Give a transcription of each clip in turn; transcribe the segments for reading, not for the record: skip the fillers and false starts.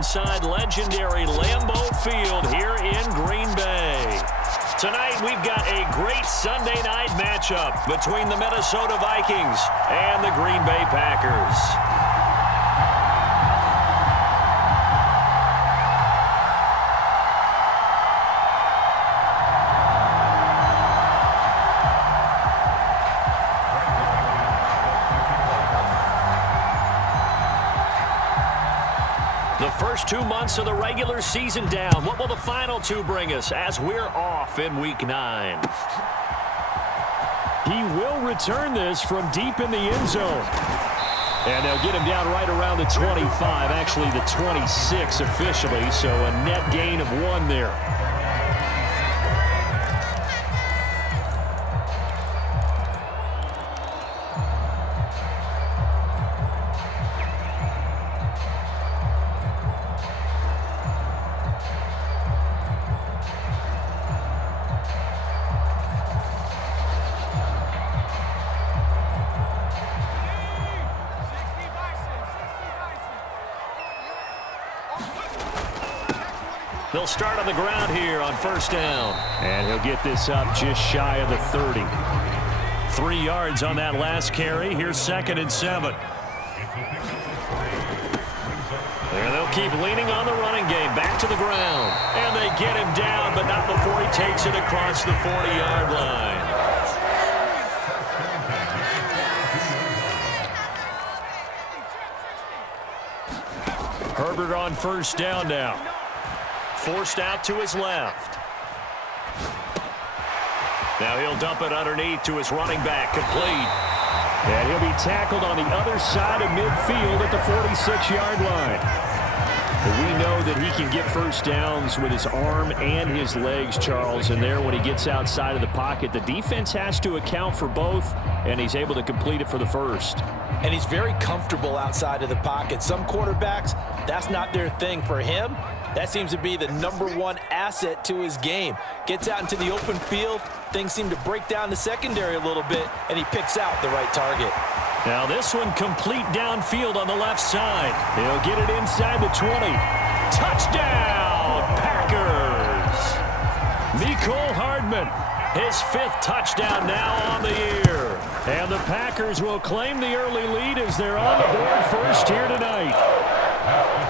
inside legendary Lambeau Field here in Green Bay. Tonight, we've got a great Sunday night matchup between the Minnesota Vikings and the Green Bay Packers. The first 2 months of the regular season down. What will the final two bring us as we're off in Week 9? He will return this from deep in the end zone. And they'll get him down right around the 25, actually the 26 officially, so a net gain of 1 there. They'll start on the ground here on first down. And he'll get this up just shy of the 30. 3 yards on that last carry. Here's 2nd and 7. And they'll keep leaning on the running game. Back to the ground. And they get him down, but not before he takes it across the 40-yard line. Herbert on first down now. Forced out to his left. Now he'll dump it underneath to his running back. Complete. And he'll be tackled on the other side of midfield at the 46-yard line. But we know that he can get first downs with his arm and his legs, Charles. And there, when he gets outside of the pocket, the defense has to account for both, and he's able to complete it for the first. And he's very comfortable outside of the pocket. Some quarterbacks, that's not their thing. For him, that seems to be the #1 asset to his game. Gets out into the open field. Things seem to break down the secondary a little bit, and he picks out the right target. Now this one complete downfield on the left side. He'll get it inside the 20. Touchdown, Packers! Mecole Hardman, his 5th touchdown now on the year. And the Packers will claim the early lead as they're on the board first here tonight.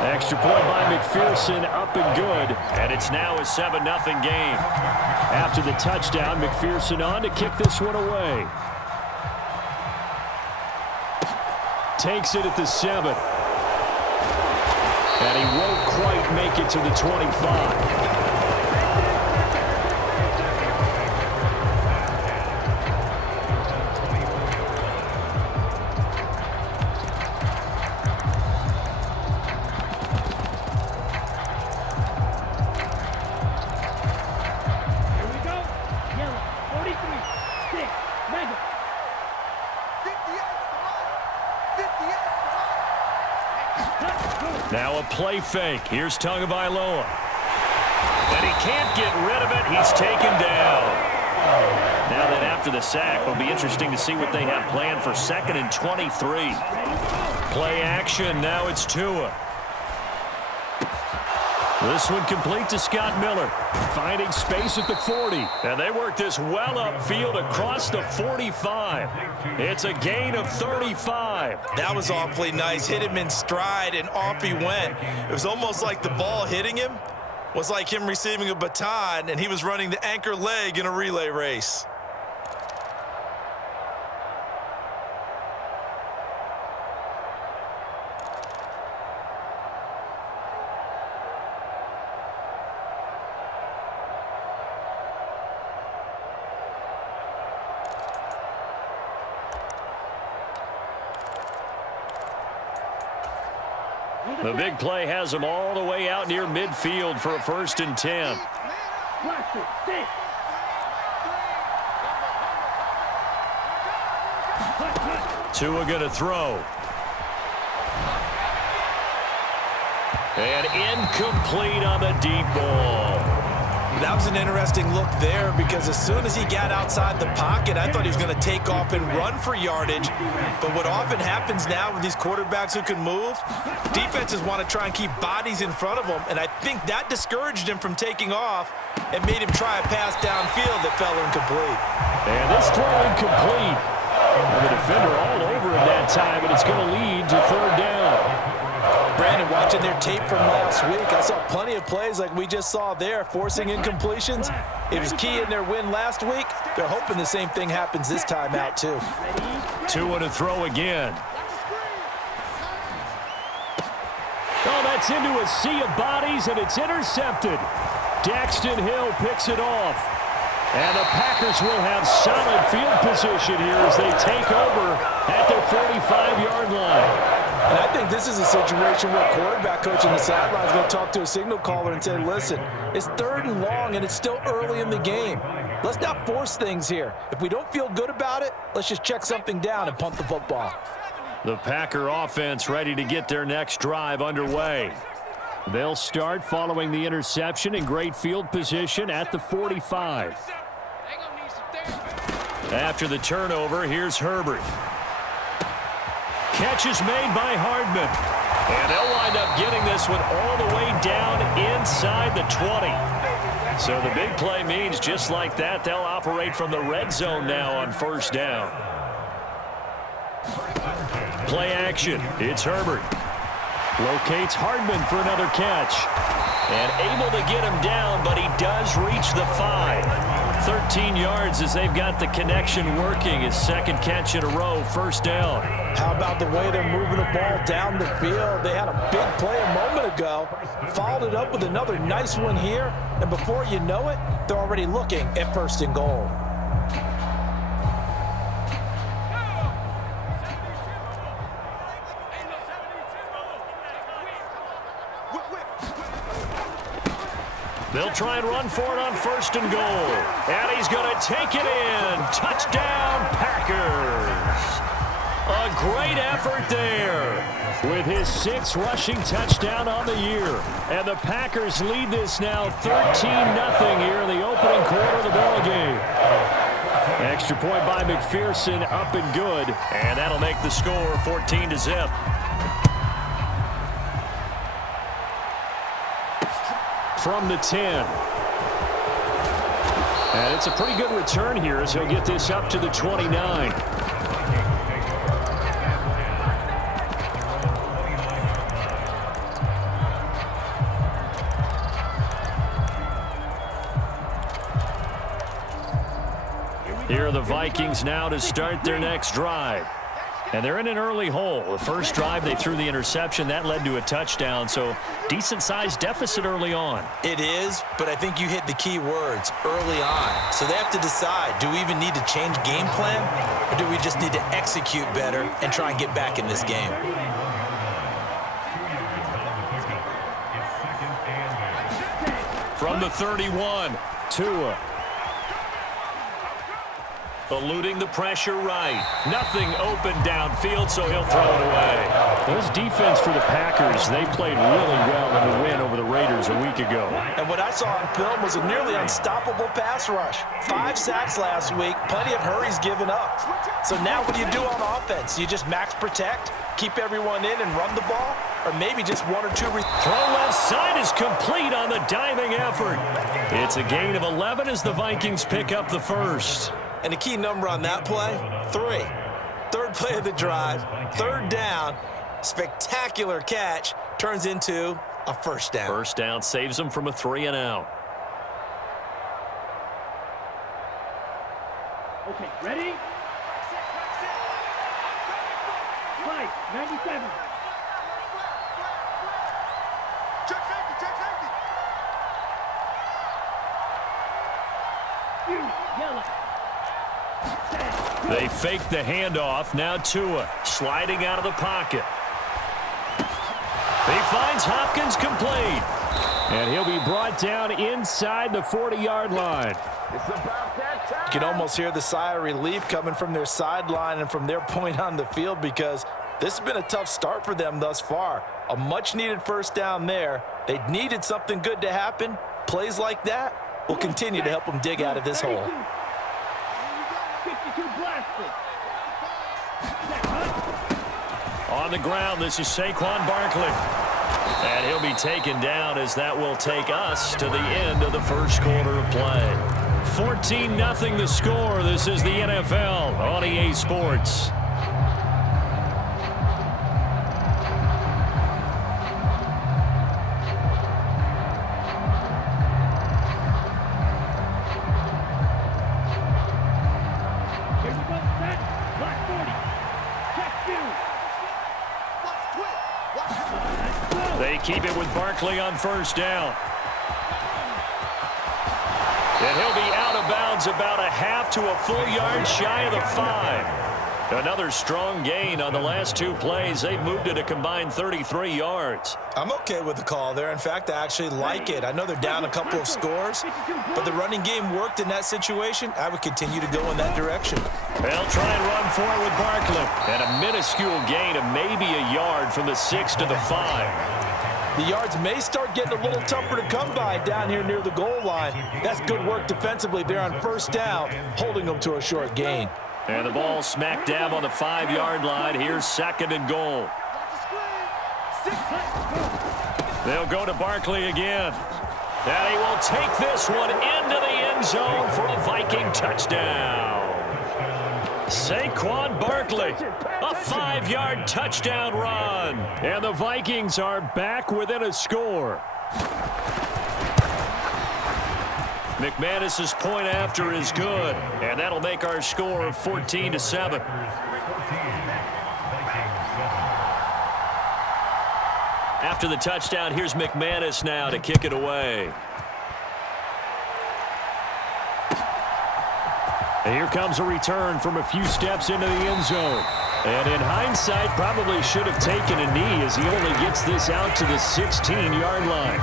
Extra point by McPherson, up and good. And it's now a 7-0 game. After the touchdown, McPherson on to kick this one away. Takes it at the 7. And he won't quite make it to the 25. Now a play fake. Here's Tagovailoa. And he can't get rid of it. He's taken down. Now that after the sack, it'll be interesting to see what they have planned for 2nd and 23. Play action. Now it's Tua. This one complete to Scott Miller. Finding space at the 40. And they work this well upfield across the 45. It's a gain of 35. That was awfully nice. Hit him in stride, and off he went. It was almost like the ball hitting him was like him receiving a baton, and he was running the anchor leg in a relay race. The big play has them all the way out near midfield for a 1st and 10. Tua going to throw. And incomplete on the deep ball. That was an interesting look there because as soon as he got outside the pocket, I thought he was going to take off and run for yardage. But what often happens now with these quarterbacks who can move, defenses want to try and keep bodies in front of them, and I think that discouraged him from taking off and made him try a pass downfield that fell incomplete. And this throw incomplete. And the defender all over him that time, and it's going to lead to third down. Brandon, watching their tape from last week, I saw plenty of plays like we just saw there, forcing incompletions. It was key in their win last week. They're hoping the same thing happens this time out, too. Tua to throw again. Oh, that's into a sea of bodies, and it's intercepted. Daxton Hill picks it off. And the Packers will have solid field position here as they take over at their 45-yard line. And I think this is a situation where quarterback coach in the sideline is going to talk to a signal caller and say, listen, it's 3rd and long and it's still early in the game. Let's not force things here. If we don't feel good about it, let's just check something down and punt the football. The Packer offense ready to get their next drive underway. They'll start following the interception in great field position at the 45. After the turnover, here's Herbert. Catch is made by Hardman. And they'll wind up getting this one all the way down inside the 20. So the big play means just like that, they'll operate from the red zone now on first down. Play action. It's Herbert. Locates Hardman for another catch. And able to get him down, but he does reach the 5. 13 yards as they've got the connection working. His second catch in a row, first down. How about the way they're moving the ball down the field? They had a big play a moment ago, followed it up with another nice one here, and before you know it, they're already looking at 1st and goal. They'll try and run for it on 1st and goal. And he's going to take it in. Touchdown, Packers. A great effort there with his 6th rushing touchdown on the year. And the Packers lead this now 13-0 here in the opening quarter of the ballgame. Extra point by McPherson, up and good. And that'll make the score 14-0. From the 10. And it's a pretty good return here as he'll get this up to the 29. Here are the Vikings now to start their next drive. And they're in an early hole. The first drive, they threw the interception. That led to a touchdown, so decent-sized deficit early on. It is, but I think you hit the key words, early on. So they have to decide, do we even need to change game plan, or do we just need to execute better and try and get back in this game? From the 31, Tua. Eluding the pressure right. Nothing open downfield, so he'll throw it away. This defense for the Packers, they played really well in the win over the Raiders a week ago. And what I saw on film was a nearly unstoppable pass rush. 5 sacks last week, plenty of hurries given up. So now what do you do on offense? You just max protect, keep everyone in and run the ball? Or maybe just 1 or 2. Throw left side is complete on the diving effort. It's a gain of 11 as the Vikings pick up the first. And the key number on that play, 3. Third play of the drive, 3rd down, spectacular catch, turns into a first down. First down saves them from a 3 and out. Okay, ready? Mike, 97. Check safety. You, yellow. They fake the handoff. Now Tua sliding out of the pocket. He finds Hopkins complete. And he'll be brought down inside the 40-yard line. You can almost hear the sigh of relief coming from their sideline and from their point on the field because this has been a tough start for them thus far. A much-needed first down there. They needed something good to happen. Plays like that will continue to help them dig out of this hole. 52 blasted. On the ground, this is Saquon Barkley. And he'll be taken down as that will take us to the end of the first quarter of play. 14-0 the score. This is the NFL on EA Sports. Here we go, set. Block 40. Check two. They keep it with Barkley on first down. And he'll be out of bounds about a half to a full yard shy of the 5. Another strong gain on the last two plays. They've moved it a combined 33 yards. I'm okay with the call there. In fact, I actually like it. I know they're down a couple of scores, but the running game worked in that situation. I would continue to go in that direction. They'll try and run forward with Barkley. And a minuscule gain of maybe a yard from the 6 to the 5. The yards may start getting a little tougher to come by down here near the goal line. That's good work defensively there on first down, holding them to a short gain. And the ball smack dab on the 5-yard line. Here's second and goal. They'll go to Barkley again. And he will take this one into the end zone for a Viking touchdown. Saquon Barkley, a 5-yard touchdown run. And the Vikings are back within a score. McManus's point after is good, and that'll make our score 14-7. After the touchdown, here's McManus now to kick it away. And here comes a return from a few steps into the end zone. And in hindsight, probably should have taken a knee as he only gets this out to the 16-yard line.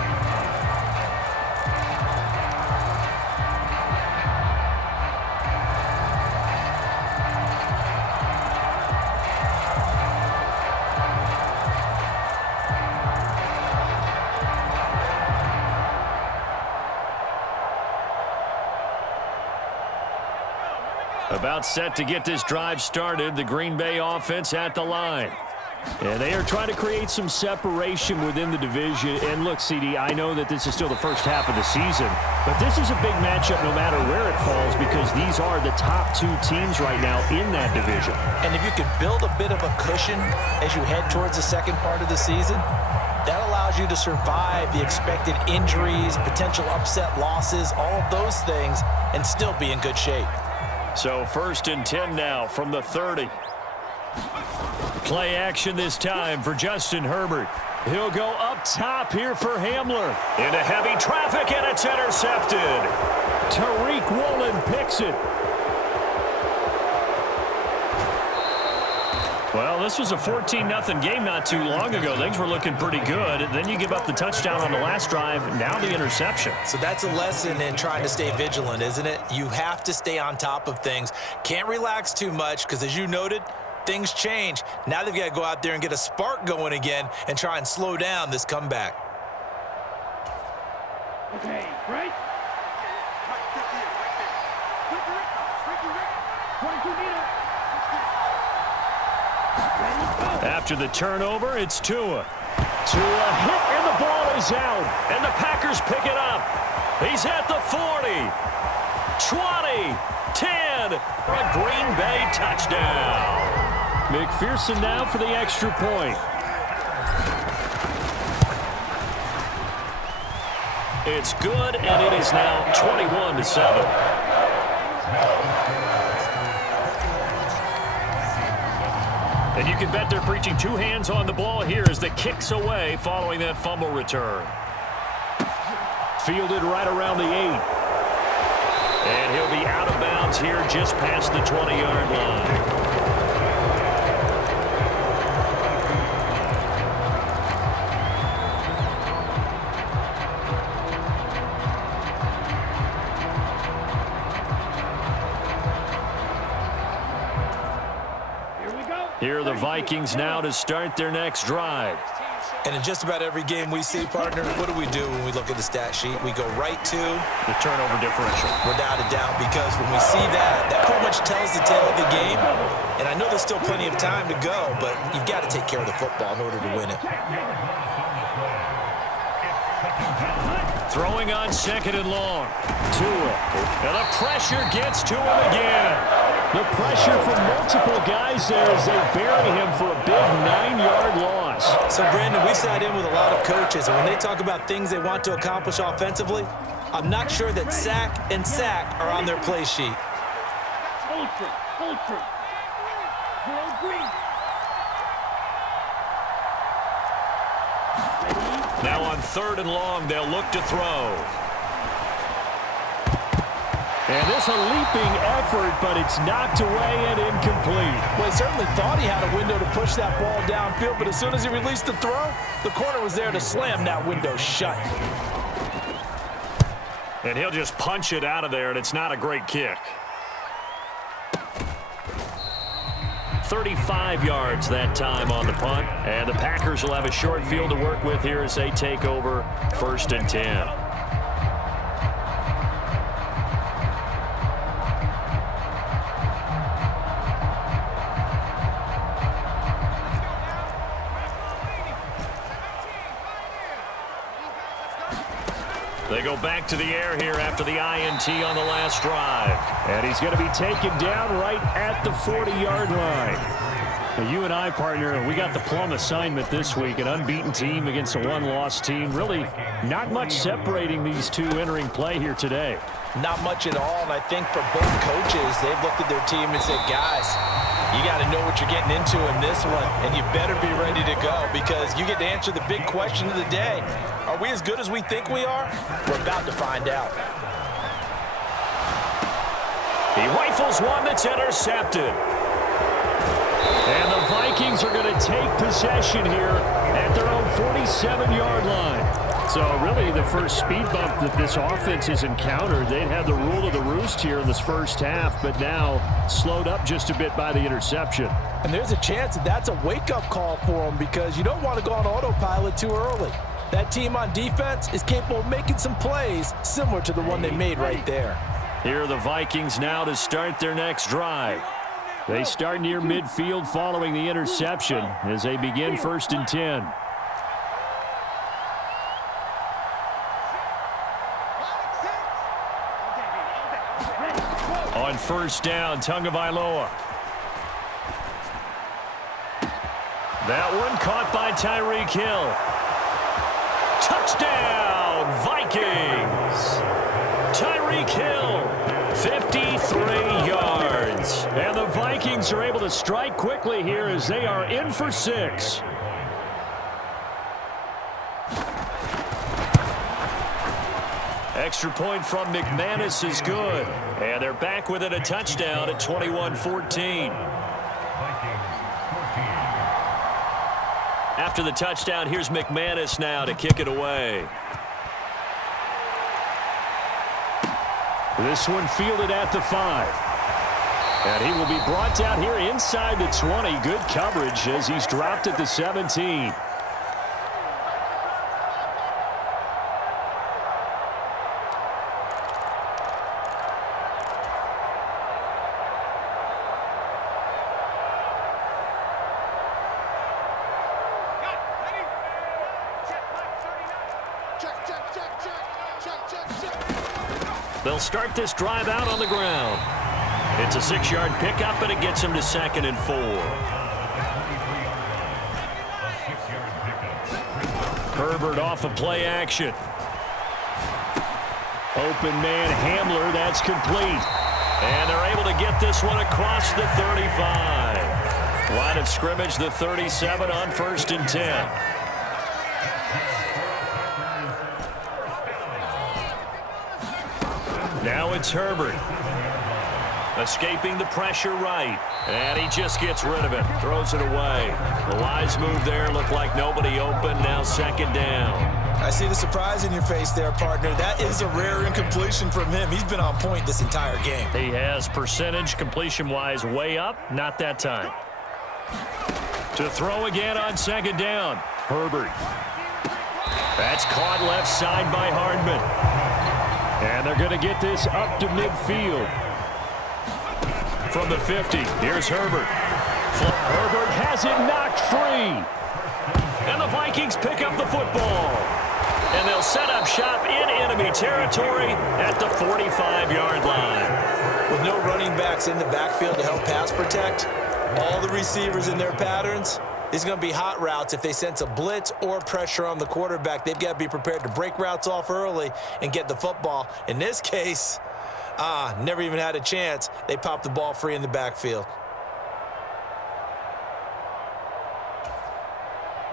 About set to get this drive started, the Green Bay offense at the line. And they are trying to create some separation within the division. And look, CD, I know that this is still the first half of the season, but this is a big matchup no matter where it falls because these are the top two teams right now in that division. And if you could build a bit of a cushion as you head towards the second part of the season, that allows you to survive the expected injuries, potential upset losses, all of those things, and still be in good shape. So 1st and 10 now from the 30. Play action this time for Justin Herbert. He'll go up top here for Hamler. Into heavy traffic, and it's intercepted. Tariq Woolen picks it. Well, this was a 14-0 game not too long ago. Things were looking pretty good. Then you give up the touchdown on the last drive. Now the interception. So that's a lesson in trying to stay vigilant, isn't it? You have to stay on top of things. Can't relax too much because, as you noted, things change. Now they've got to go out there and get a spark going again and try and slow down this comeback. Okay, right? 22 meter. After the turnover, it's Tua. Tua hit, and the ball is out. And the Packers pick it up. He's at the 40, 20, 10, a Green Bay touchdown. McPherson now for the extra point. It's good, and it is now 21-7. And you can bet they're preaching two hands on the ball here as the kick's away following that fumble return. Fielded right around the 8. And he'll be out of bounds here just past the 20-yard line. Here are the Vikings now to start their next drive. And in just about every game we see, partner, what do we do when we look at the stat sheet? We go right to the turnover differential. Without a doubt, because when we see that, that pretty much tells the tale of the game. And I know there's still plenty of time to go, but you've got to take care of the football in order to win it. Throwing on 2nd and long. Tua. And the pressure gets to him again. The pressure from multiple guys there as they bury him for a big 9-yard loss. So, Brandon, we sat in with a lot of coaches, and when they talk about things they want to accomplish offensively, I'm not sure that sack and sack are on their play sheet. Ultra. Zero green. Now on 3rd and long, they'll look to throw. And this a leaping effort, but it's knocked away and incomplete. Well, he certainly thought he had a window to push that ball downfield, but as soon as he released the throw, the corner was there to slam that window shut. And he'll just punch it out of there, and it's not a great kick. 35 yards that time on the punt. And the Packers will have a short field to work with here as they take over 1st and 10. They go back to the air here after the INT on the last drive. And he's going to be taken down right at the 40-yard line. Now, you and I, partner, we got the plum assignment this week. An unbeaten team against a one-loss team. Really not much separating these two entering play here today. Not much at all, and I think for both coaches, they've looked at their team and said, guys, you got to know what you're getting into in this one, and you better be ready to go because you get to answer the big question of the day. Are we as good as we think we are? We're about to find out. He rifles one that's intercepted. And the Vikings are going to take possession here at their own 47-yard line. So really the first speed bump that this offense has encountered. They'd had the rule of the roost here in this first half, but now slowed up just a bit by the interception. And there's a chance that that's a wake-up call for them because you don't want to go on autopilot too early. That team on defense is capable of making some plays similar to the one they made right there. Here are the Vikings now to start their next drive. They start near midfield following the interception as they begin 1st and 10. On 1st down, Tagovailoa. That one caught by Tyreek Hill. Touchdown, Vikings! Tyreek Hill, 53 yards. And the Vikings are able to strike quickly here as they are in for 6. Extra point from McManus is good. And they're back within a touchdown at 21-14. After the touchdown, here's McManus now to kick it away. This one fielded at the 5. And he will be brought down here inside the 20. Good coverage as he's dropped at the 17. They'll start this drive out on the ground. It's a 6-yard pickup, and it gets him to 2nd and 4. Herbert off of play action. Open man Hamler, that's complete. And they're able to get this one across the 35. Line of scrimmage, the 37 on 1st and 10. Now it's Herbert. Escaping the pressure right. And he just gets rid of it. Throws it away. The Lions move there. Look like nobody open. Now 2nd down. I see the surprise in your face there, partner. That is a rare incompletion from him. He's been on point this entire game. He has percentage completion-wise way up. Not that time. To throw again on 2nd down. Herbert. That's caught left side by Hardman. And they're going to get this up to midfield. From the 50, here's Herbert. Herbert has it knocked free. And the Vikings pick up the football. And they'll set up shop in enemy territory at the 45-yard line. With no running backs in the backfield to help pass protect, all the receivers in their patterns, these are going to be hot routes. If they sense a blitz or pressure on the quarterback, they've got to be prepared to break routes off early and get the football. In this case, never even had a chance. They popped the ball free in the backfield.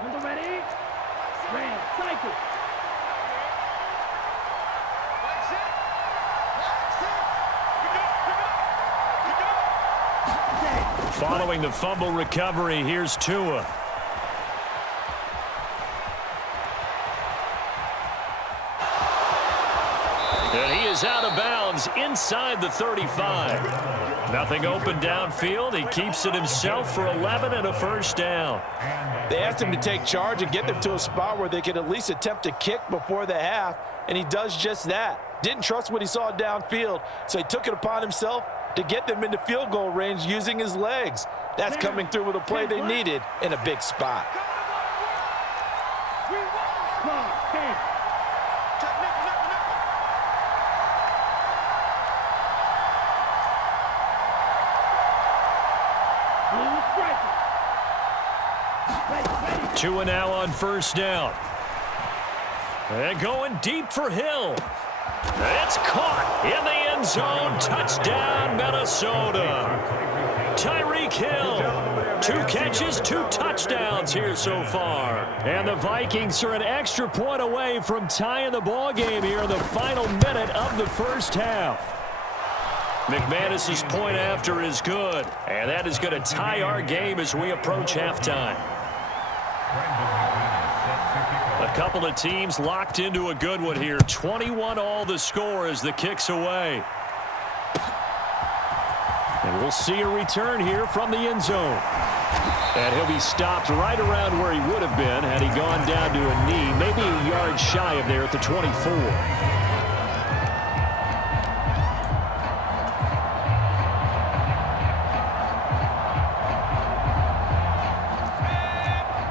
On the ready. Ram, cycle. Following the fumble recovery, here's Tua. And he is out of bounds inside the 35. Nothing open downfield. He keeps it himself for 11 and a first down. They asked him to take charge and get them to a spot where they could at least attempt a kick before the half, and he does just that. Didn't trust what he saw downfield, so he took it upon himself to get them into field goal range using his legs. That's coming through with a play they needed in a big spot. Tua now on first down. And going deep for Hill. It's caught in the end zone. Touchdown, Minnesota. Tyreek Hill. 2 catches, 2 touchdowns here so far. And the Vikings are an extra point away from tying the ball game here in the final minute of the first half. McManus's point after is good. And that is going to tie our game as we approach halftime. A couple of teams locked into a good one here. 21-all the score as the kick's away. And we'll see a return here from the end zone. And he'll be stopped right around where he would have been had he gone down to a knee, maybe a yard shy of there at the 24.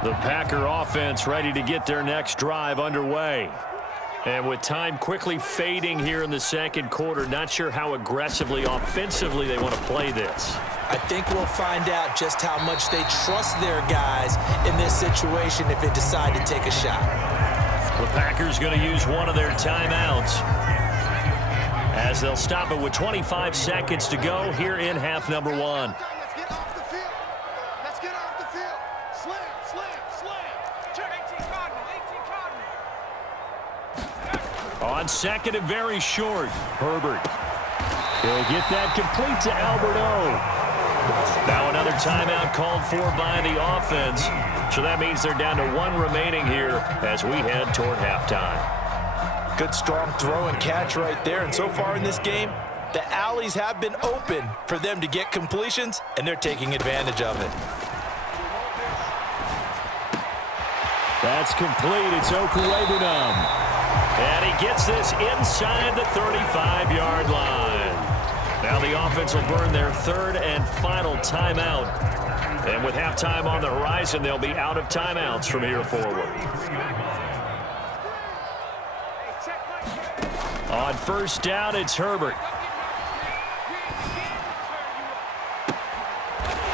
The Packer offense ready to get their next drive underway. And with time quickly fading here in the second quarter, not sure how aggressively, offensively they want to play this. I think we'll find out just how much they trust their guys in this situation if they decide to take a shot. The Packers going to use one of their timeouts as they'll stop it with 25 seconds to go here in half number 1. On second and very short, Herbert. He'll get that complete to Albert O. Now another timeout called for by the offense. So that means they're down to 1 remaining here as we head toward halftime. Good strong throw and catch right there. And so far in this game, the alleys have been open for them to get completions, and they're taking advantage of it. That's complete. It's Okuwebunam. And he gets this inside the 35-yard line. Now the offense will burn their 3rd and final timeout. And with halftime on the horizon, they'll be out of timeouts from here forward. On first down, it's Herbert.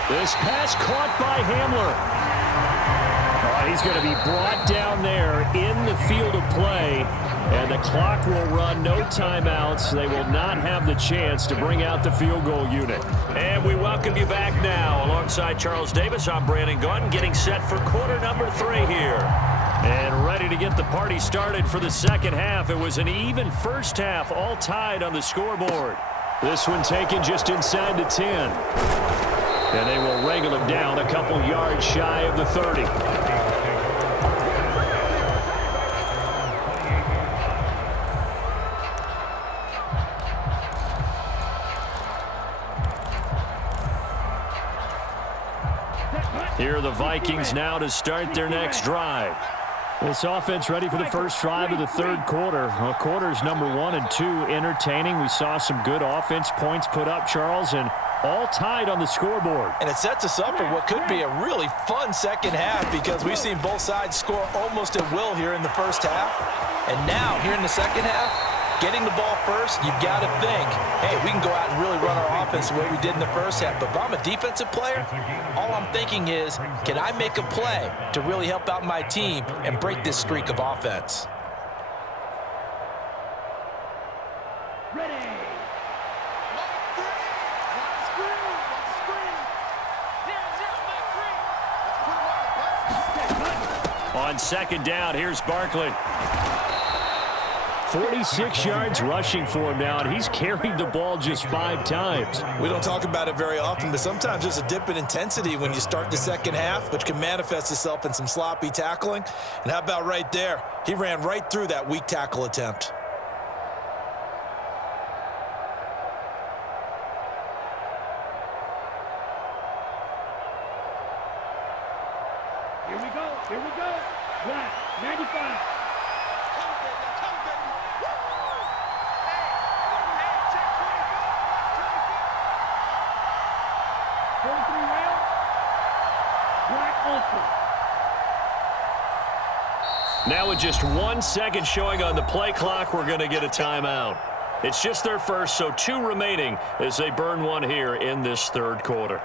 This pass caught by Hamler. He's going to be brought down there in the field of play, and the clock will run, no timeouts. They will not have the chance to bring out the field goal unit. And we welcome you back now. Alongside Charles Davis, I'm Brandon Gunn, getting set for quarter number 3 here. And ready to get the party started for the second half. It was an even first half, all tied on the scoreboard. This one taken just inside the 10. And they will wrangle him down a couple yards shy of the 30. Here are the Vikings now to start their next drive. This offense ready for the first drive of the third quarter. Well, quarters number 1 and 2 entertaining. We saw some good offense points put up, Charles, and all tied on the scoreboard. And it sets us up for what could be a really fun second half because we've seen both sides score almost at will here in the first half. And now, here in the second half, getting the ball first, you've got to think, hey, we can go out and really run our offense the way we did in the first half. But if I'm a defensive player, all I'm thinking is, can I make a play to really help out my team and break this streak of offense? Ready. On second down, here's Barkley. 46 yards rushing for him now, and he's carried the ball just 5 times. We don't talk about it very often, but sometimes there's a dip in intensity when you start the second half, which can manifest itself in some sloppy tackling. And how about right there? He ran right through that weak tackle attempt. Here we go. Here we go. Black, 95. Now with just 1 second showing on the play clock, we're going to get a timeout. It's just their first, so 2 remaining as they burn 1 here in this third quarter.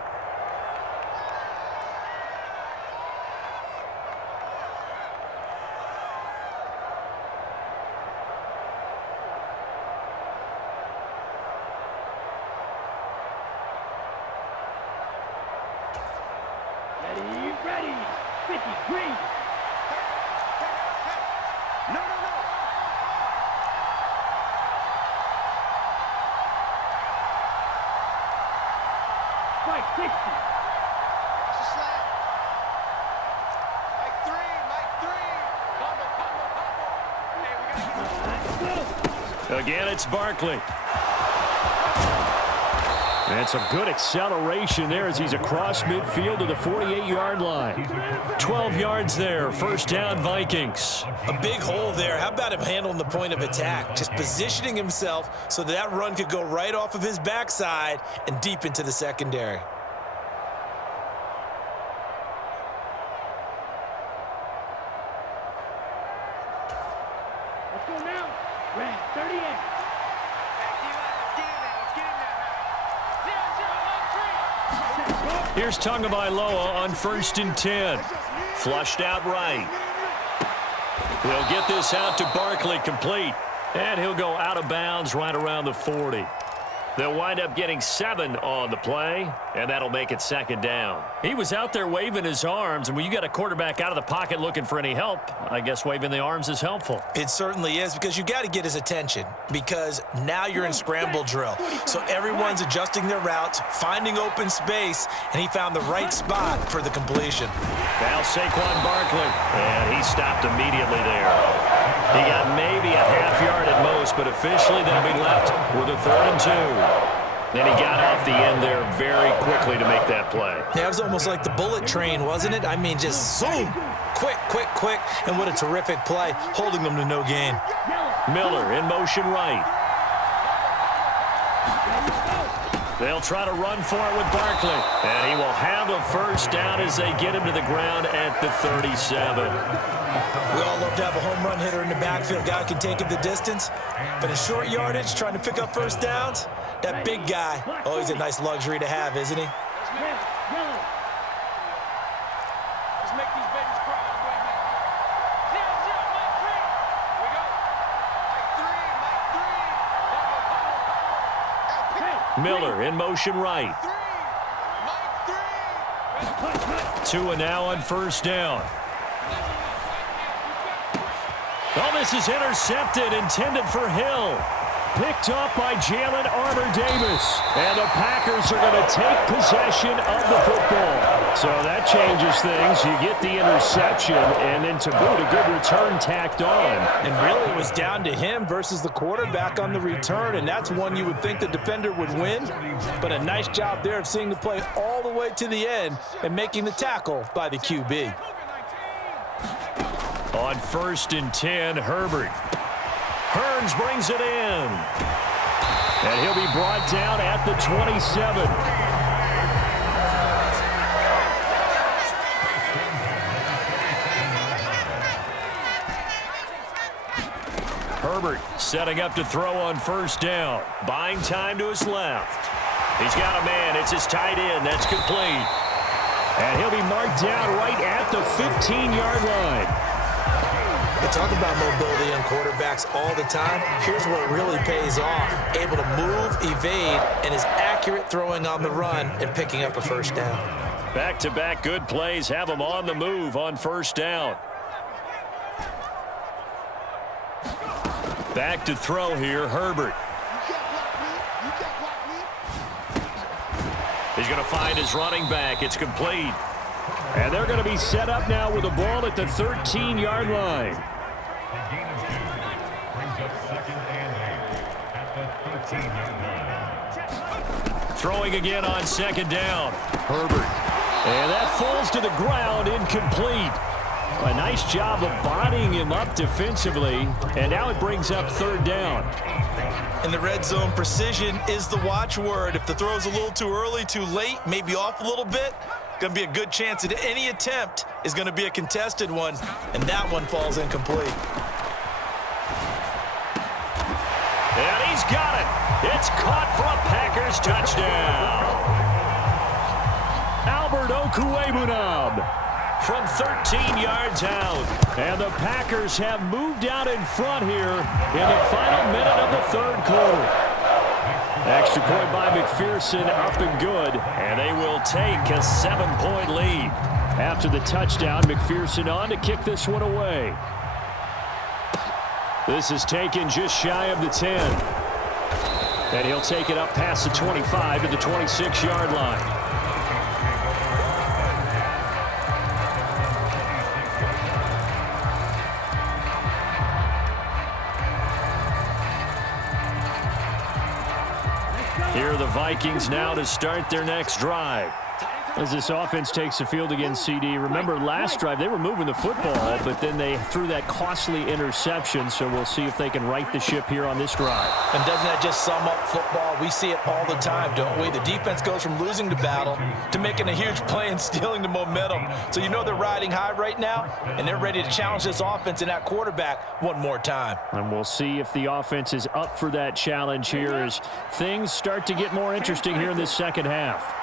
Ready. 50, green. No. Strike 60. Watch the slant. Mike 3. Combo. Hey, we got Again, it's Barkley. And some good acceleration there as he's across midfield to the 48-yard line. 12 yards there. First down, Vikings. A big hole there. How about him handling the point of attack? Just positioning himself so that run could go right off of his backside and deep into the secondary. Let's go now. Red, 38. Here's Tagovailoa on 1st and 10. Flushed out right. He'll get this out to Barkley, complete. And he'll go out of bounds right around the 40. They'll wind up getting 7 on the play, and that'll make it second down. He was out there waving his arms, and when you got a quarterback out of the pocket looking for any help, I guess waving the arms is helpful. It certainly is, because you got to get his attention, because now you're in scramble drill. So everyone's adjusting their routes, finding open space, and he found the right spot for the completion. Now Saquon Barkley, and he stopped immediately there. He got maybe a half yard at most, but officially they'll be left with a 3rd and 2. And he got off the end there very quickly to make that play. Yeah, it was almost like the bullet train, wasn't it? I mean, just zoom, quick, and what a terrific play, holding them to no gain. Miller in motion right. They'll try to run for it with Barkley. And he will have a first down as they get him to the ground at the 37. We all love to have a home run hitter in the backfield. Guy can take it the distance. But in short yardage, trying to pick up first downs, that big guy, always a nice luxury to have, isn't he? Let's make these babies cry all the way back here. 0-0, Mike 3. Here we go. Mike 3. Miller in motion right. 2 and now on first down. Oh, this is intercepted, intended for Hill. Picked up by Jalen Armour-Davis. And the Packers are going to take possession of the football. So that changes things. You get the interception, and then to boot, a good return tacked on. And really, it was down to him versus the quarterback on the return, and that's one you would think the defender would win. But a nice job there of seeing the play all the way to the end and making the tackle by the QB. On 1st and 10, Herbert. Hearns brings it in. And he'll be brought down at the 27. Herbert setting up to throw on 1st down. Buying time to his left. He's got a man. It's his tight end. That's complete. And he'll be marked down right at the 15-yard line. We talk about mobility on quarterbacks all the time. Here's where it really pays off. Able to move, evade, and is accurate throwing on the run and picking up a 1st down. Back-to-back good plays have him on the move on 1st down. Back to throw here, Herbert. He's going to find his running back. It's complete. And they're going to be set up now with the ball at the 13-yard line. Throwing again on 2nd down. Herbert. And that falls to the ground, incomplete. A nice job of bodying him up defensively. And now it brings up 3rd down. In the red zone, precision is the watchword. If the throw's a little too early, too late, maybe off a little bit, going to be a good chance that any attempt is going to be a contested one, and that one falls incomplete. And he's got it. It's caught for a Packers touchdown. Albert Okwuegbunam from 13 yards out. And the Packers have moved out in front here in the final minute of the 3rd quarter. Extra point by McPherson, up and good. And they will take a 7-point lead. After the touchdown, McPherson on to kick this one away. This is taken just shy of the 10. And he'll take it up past the 25 to the 26-yard line. Here are the Vikings now to start their next drive. As this offense takes the field against CD, remember last drive they were moving the football, but then they threw that costly interception, so we'll see if they can right the ship here on this drive. And doesn't that just sum up football? We see it all the time, don't we? The defense goes from losing the battle to making a huge play and stealing the momentum. So you know they're riding high right now, and they're ready to challenge this offense and that quarterback one more time. And we'll see if the offense is up for that challenge here as things start to get more interesting here in this 2nd half.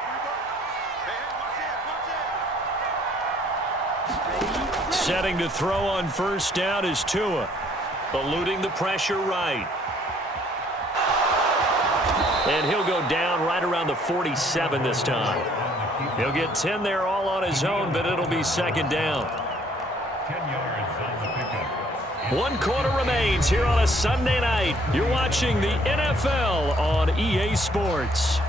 Setting to throw on 1st down is Tua. Eluding the pressure right. And he'll go down right around the 47 this time. He'll get 10 there all on his own, but it'll be 2nd down. 1 quarter remains here on a Sunday night. You're watching the NFL on EA Sports.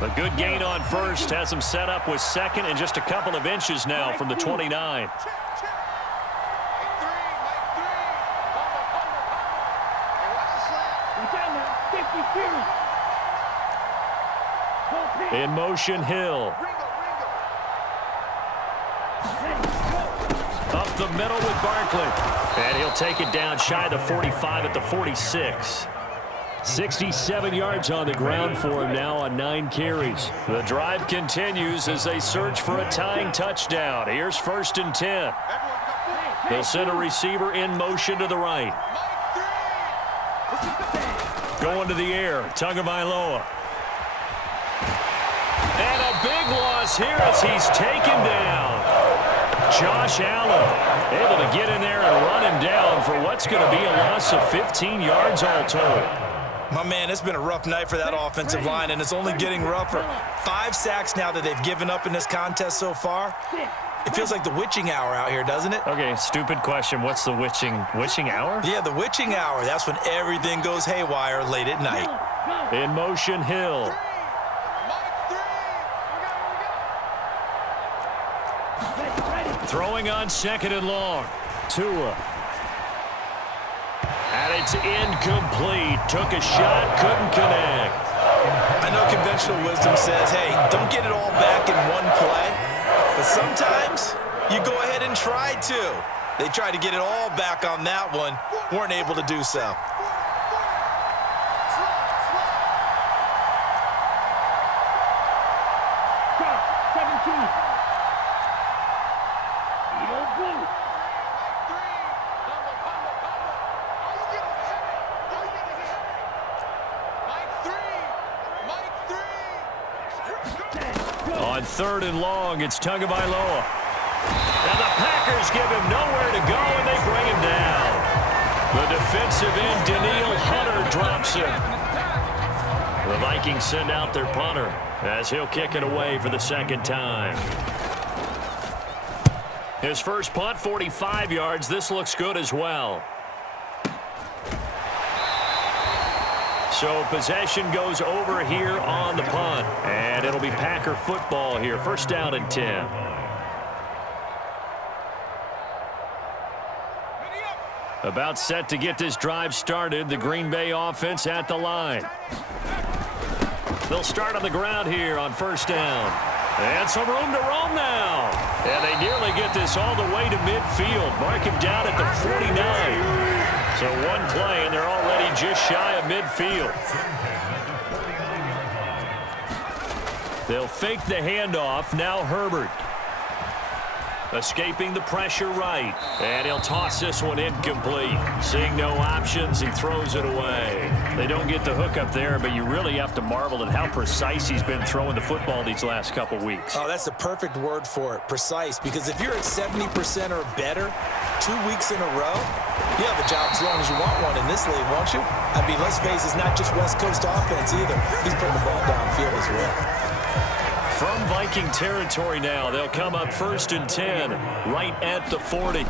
A good gain on 1st, has him set up with 2nd and just a couple of inches now from the 29. In motion, Hill. Up the middle with Barkley. And he'll take it down shy of the 45 at the 46. 67 yards on the ground for him now on 9 carries. The drive continues as they search for a tying touchdown. Here's 1st and 10. They'll send a receiver in motion to the right. Going to the air, Tagovailoa. And a big loss here as he's taken down. Josh Allen able to get in there and run him down for what's going to be a loss of 15 yards all told. My man, it's been a rough night for that offensive line, and it's only getting rougher. 5 sacks now that they've given up in this contest so far. It feels like the witching hour out here, doesn't it? Okay, stupid question. What's the witching hour? Yeah, the witching hour. That's when everything goes haywire late at night. In motion, Hill. Throwing on 2nd and long. Tua. And it's incomplete. Took a shot, couldn't connect. I know conventional wisdom says, hey, don't get it all back in one play. But sometimes you go ahead and try to. They tried to get it all back on that one. Weren't able to do so. On 3rd and long, it's Tagovailoa. And the Packers give him nowhere to go, and they bring him down. The defensive end, Daniil Hunter, drops him. The Vikings send out their punter as he'll kick it away for the 2nd time. His first punt, 45 yards. This looks good as well. So possession goes over here on the punt. And it'll be Packer football here. 1st down and 10. About set to get this drive started. The Green Bay offense at the line. They'll start on the ground here on 1st down. And some room to roam now. And they nearly get this all the way to midfield. Mark him down at the 49. So one play, and they're already just shy of midfield. They'll fake the handoff. Now Herbert. Escaping the pressure right. And he'll toss this one incomplete. Seeing no options, he throws it away. They don't get the hook up there, but you really have to marvel at how precise he's been throwing the football these last couple weeks. Oh, that's the perfect word for it, precise. Because if you're at 70% or better 2 weeks in a row, you have a job as long as you want one in this league, won't you? I mean, let's face it, it's not just West Coast offense either. He's putting the ball downfield as well. From Viking territory now, they'll come up 1st and 10, right at the 40.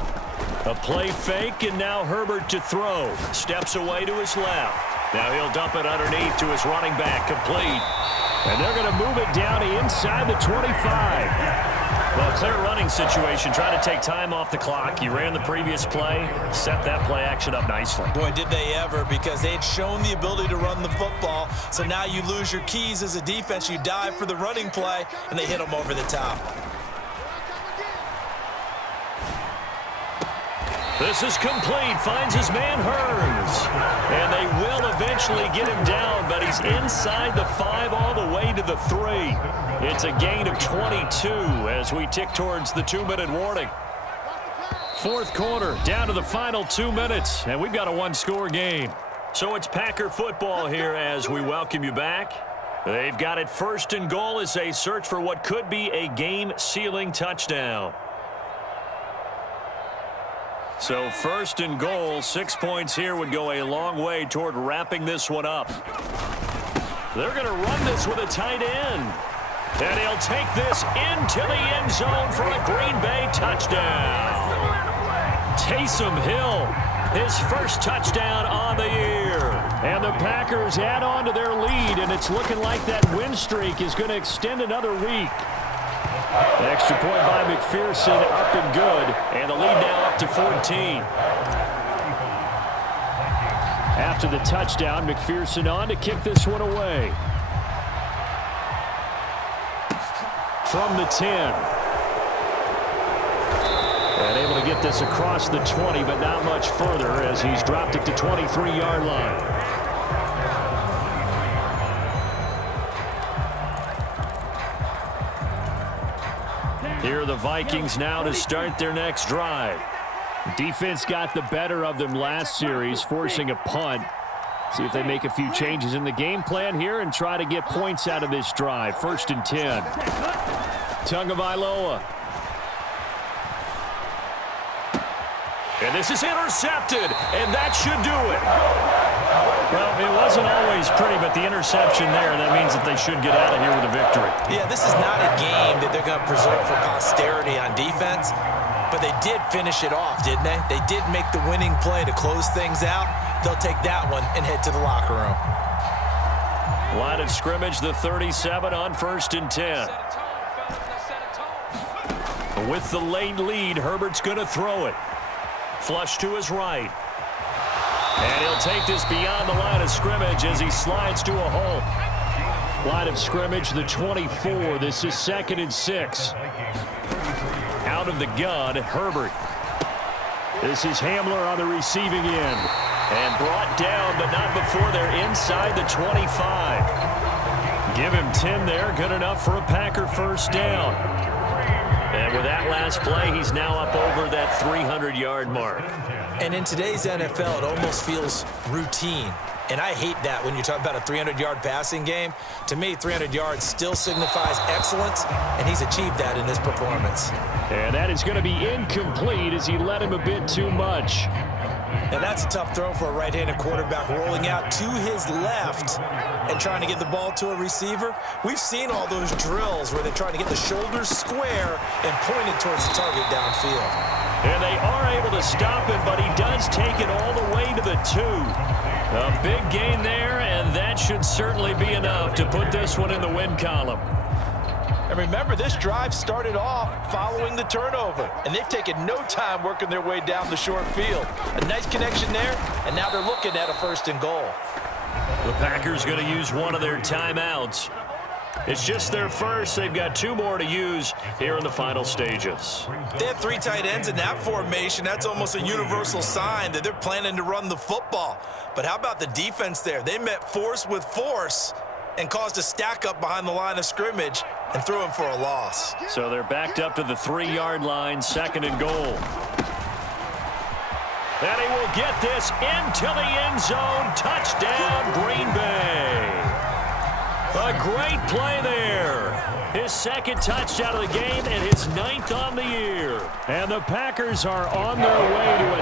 A play fake, and now Herbert to throw. Steps away to his left. Now he'll dump it underneath to his running back, complete. And they're going to move it down inside the 25. Well, clear running situation, trying to take time off the clock. He ran the previous play, set that play action up nicely. Boy, did they ever, because they had shown the ability to run the football. So now you lose your keys as a defense. You dive for the running play, and they hit them over the top. This is complete. Finds his man Hearns. And they will eventually get him down, but he's inside the 5 all the way to the 3. It's a gain of 22 as we tick towards the 2-minute warning. 4th quarter, down to the final 2 minutes, and we've got a 1-score game. So it's Packer football here as we welcome you back. They've got it 1st and goal as they search for what could be a game-sealing touchdown. So 1st and goal, 6 points here would go a long way toward wrapping this one up. They're going to run this with a tight end. And he'll take this into the end zone for a Green Bay touchdown. Taysom Hill, his first touchdown on the year. And the Packers add on to their lead, and it's looking like that win streak is going to extend another week. An extra point by McPherson, up and good, and the lead now up to 14. After the touchdown, McPherson on to kick this one away. From the 10. And able to get this across the 20, but not much further as he's dropped it to 23-yard line. Here are the Vikings now to start their next drive. Defense got the better of them last series, forcing a punt. See if they make a few changes in the game plan here and try to get points out of this drive. 1st and 10. Tagovailoa. And this is intercepted, and that should do it. Well, it wasn't always pretty, but the interception there, that means that they should get out of here with a victory. Yeah, this is not a game that they're going to preserve for posterity on defense, but they did finish it off, didn't they? They did make the winning play to close things out. They'll take that one and head to the locker room. Line of scrimmage, the 37 on 1st and 10. With the late lead, Herbert's going to throw it. Flush to his right. And he'll take this beyond the line of scrimmage as he slides to a hole. Line of scrimmage, the 24. This is 2nd and 6. Out of the gun, Herbert. This is Hamler on the receiving end. And brought down, but not before they're inside the 25. Give him 10 there. Good enough for a Packer first down. And with that last play, he's now up over that 300-yard mark. And in today's NFL, it almost feels routine. And I hate that when you talk about a 300-yard passing game. To me, 300 yards still signifies excellence, and he's achieved that in his performance. And that is going to be incomplete as he led him a bit too much. And that's a tough throw for a right-handed quarterback, rolling out to his left and trying to get the ball to a receiver. We've seen all those drills where they're trying to get the shoulders square and point it towards the target downfield. And they are able to stop him, but he does take it all the way to the 2. A big gain there, and that should certainly be enough to put this one in the win column. And remember, this drive started off following the turnover, and they've taken no time working their way down the short field. A nice connection there, and now they're looking at a 1st and goal. The Packers going to use one of their timeouts. It's just their first. They've got 2 more to use here in the final stages. They have 3 tight ends in that formation. That's almost a universal sign that they're planning to run the football. But how about the defense there? They met force with force and caused a stack up behind the line of scrimmage and threw him for a loss. So they're backed up to the 3-yard line, 2nd and goal. And he will get this into the end zone. Touchdown, Green Bay. A great play there. His 2nd touchdown of the game and his 9th on the year. And the Packers are on their way to a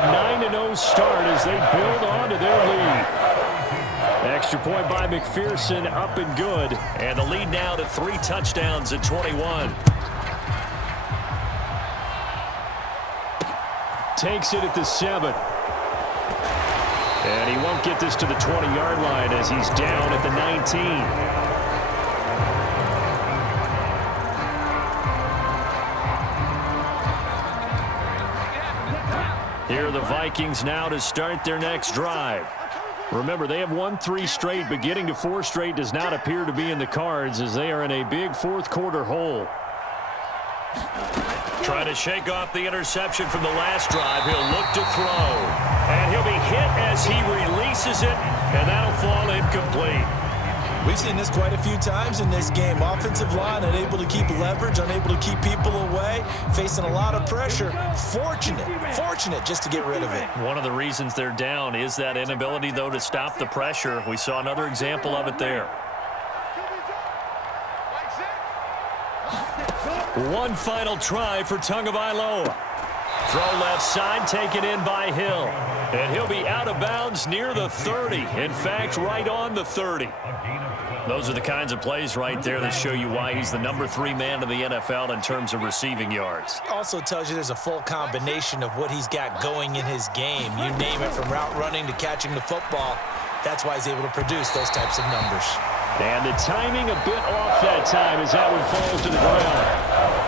9-0 start as they build on to their lead. Extra point by McPherson, up and good. And the lead now to 3 touchdowns at 21. Takes it at the 7. And he won't get this to the 20-yard line as he's down at the 19. Here are the Vikings now to start their next drive. Remember, they have won 3 straight, but getting to 4 straight does not appear to be in the cards as they are in a big 4th quarter hole. Trying to shake off the interception from the last drive. He'll look to throw. And he'll be hit as he releases it, and that'll fall incomplete. We've seen this quite a few times in this game. Offensive line unable to keep leverage, unable to keep people away, facing a lot of pressure. Fortunate just to get rid of it. One of the reasons they're down is that inability, though, to stop the pressure. We saw another example of it there. One final try for Tagovailoa. Throw left side, taken in by Hill. And he'll be out of bounds near the 30. In fact, right on the 30. Those are the kinds of plays right there that show you why he's the number 3 man in the NFL in terms of receiving yards. Also tells you there's a full combination of what he's got going in his game. You name it, from route running to catching the football. That's why he's able to produce those types of numbers. And the timing a bit off that time as that one falls to the ground.